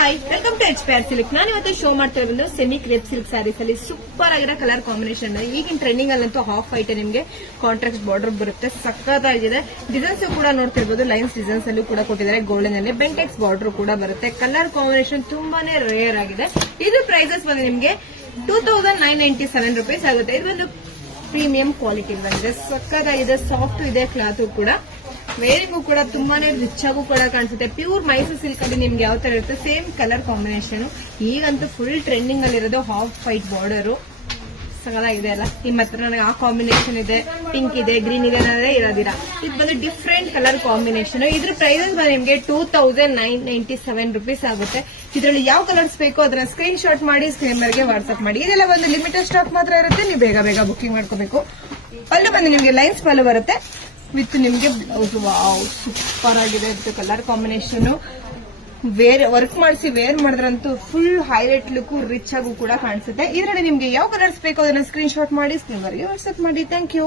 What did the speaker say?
Hi, welcome to expire silk. ನಾನು ಇವತ್ತು show ಮಾಡ್ತಾ ಇರೋದು ಸೆಮಿ ಕ್ರೇಪ್ ಸಿಲ್ಕ್ ಸ್ಯಾರೀಸ್ ಅಲ್ಲಿ ಸೂಪರ್ ಆಗಿರೋ ಕಲರ್ ಕಾಂಬಿನೇಷನ್. ಈಗಿನ ಟ್ರೆಂಡಿಂಗ್ ಅಲ್ಲಂತೂ ಹಾಫ್ ವೈಟ್ ನಿಮಗೆ ಕಾಂಟ್ರಾಕ್ಟ್ ಬಾರ್ಡರ್ ಬರುತ್ತೆ, ಸಕ್ಕತ್ತಾಗಿದೆ. ಡಿಸೈನ್ಸ್ ಕೂಡ ನೋಡ್ತಿರ್ಬೋದು, ಲೈನ್ಸ್ ಡಿಸೈನ್ಸ್ ಅಲ್ಲೂ ಕೂಡ ಕೊಟ್ಟಿದ್ದಾರೆ. ಗೋಲ್ಡನ್ ಅಲ್ಲಿ ಬೆಂಟೆಕ್ಸ್ ಬಾರ್ಡರ್ ಕೂಡ ಬರುತ್ತೆ. ಕಲರ್ ಕಾಂಬಿನೇಷನ್ ತುಂಬಾನೇ ರೇರ್ ಆಗಿದೆ. ಇದು ಪ್ರೈಸಸ್ ಬಂದು ನಿಮಗೆ 2997 rupees ಆಗುತ್ತೆ. ಇದೊಂದು ಪ್ರೀಮಿಯಂ ಕ್ವಾಲಿಟಿ ಬಂದಿದೆ, ಸಕ್ಕತ್ತಾಗಿದೆ. ಸಾಫ್ಟ್ ಇದೆ ಕ್ಲಾತ್ ಕೂಡ, ವೇರಿಂಗು ಕೂಡ ತುಂಬಾನೇ ರಿಚ್ ಆಗು ಕೂಡ ಕಾಣಿಸುತ್ತೆ. ಪ್ಯೂರ್ ಮೈಸೂರು ಸಿಲ್ಕ್ ಅಲ್ಲಿ ನಿಮ್ಗೆ ಯಾವ ತರ ಇರುತ್ತೆ ಸೇಮ್ ಕಲರ್ ಕಾಂಬಿನೇಷನ್. ಈಗಂತೂ ಫುಲ್ ಟ್ರೆಂಡಿಂಗ್ ಅಲ್ಲಿ ಇರೋದು ಹಾಫ್ ವೈಟ್ ಬಾರ್ಡರ್, ಸಗಲಾಗಿದೆ ಅಲ್ಲ. ನಿಮ್ಮ ಹತ್ರ ನನಗೆ ಆ ಕಾಂಬಿನೇಷನ್ ಇದೆ, ಪಿಂಕ್ ಇದೆ, ಗ್ರೀನ್ ಇದೆ ಅನ್ನೋದೇ ಇರೋದಿಲ್ಲ. ಇದು ಬಂದು ಡಿಫ್ರೆಂಟ್ ಕಲರ್ ಕಾಂಬಿನೇಷನ್. ಇದ್ರ ಪ್ರೈಸಸ್ ಬಂದು ನಿಮಗೆ 2997 rupees ಆಗುತ್ತೆ. ಇದರಲ್ಲಿ ಯಾವ ಕಲರ್ಸ್ ಬೇಕೋ ಅದನ್ನ ಸ್ಕ್ರೀನ್ ಶಾಟ್ ಮಾಡಿ ಸ್ಕ್ರೀನರ್ಗೆ ವಾಟ್ಸ್ಆಪ್ ಮಾಡಿ. ಇದೆಲ್ಲ ಒಂದು ಲಿಮಿಟೆಡ್ ಸ್ಟಾಕ್ ಮಾತ್ರ ಇರುತ್ತೆ, ನೀವು ಬೇಗ ಬೇಗ ಬುಕಿಂಗ್ ಮಾಡ್ಕೋಬೇಕು. ಪಲ್ಲು ಬಂದು ನಿಮಗೆ ಲೈನ್ಸ್ ಪಲ್ಲು ಬರುತ್ತೆ ವಿತ್ ನಿಮಗೆ ಬ್ಲೌಸ್. ವಾವ್, ಸೂಪರ್ ಆಗಿದೆ ಇದು ಕಲರ್ ಕಾಂಬಿನೇಷನ್. ವರ್ಕ್ ಮಾಡಿಸಿ ವೇರ್ ಮಾಡಿದ್ರಂತೂ ಫುಲ್ ಹೈಲೈಟ್ ಲುಕ್, ರಿಚ್ ಆಗು ಕೂಡ ಕಾಣಿಸುತ್ತೆ. ಇದರಲ್ಲಿ ನಿಮ್ಗೆ ಯಾವ ಕಲರ್ಸ್ ಬೇಕೋ ಅದನ್ನ ಸ್ಕ್ರೀನ್ ಶಾಟ್ ಮಾಡಿ ಸ್ಕ್ರೀನ್ ವರೆಗೆ ವಾಟ್ಸ್ಆಪ್ ಮಾಡಿ. Thank you.